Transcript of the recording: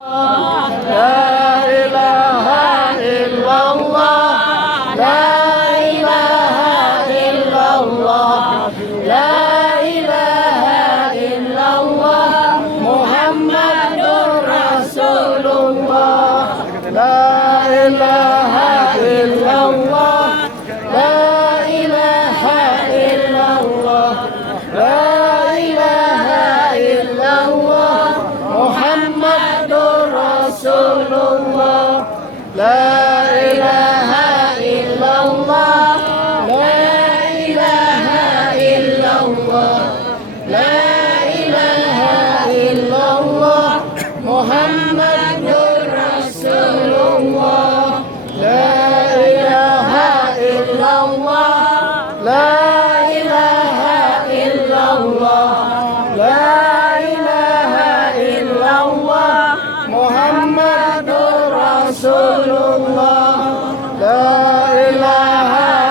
La ilaha illallah, la ilaha illallah, la ilaha illallah, Muhammadur Rasulullah. La ilaha illallah, la ilaha illallah, la ilaha illallah, Muhammadur Rasulullah. La ilaha illallah, la ilaha illallah, la ilaha illallah, Muhammadur Rasulullah. La ilaha illallah, la ilaha illallah, la ilaha illallah, Muhammadur Rasulullah.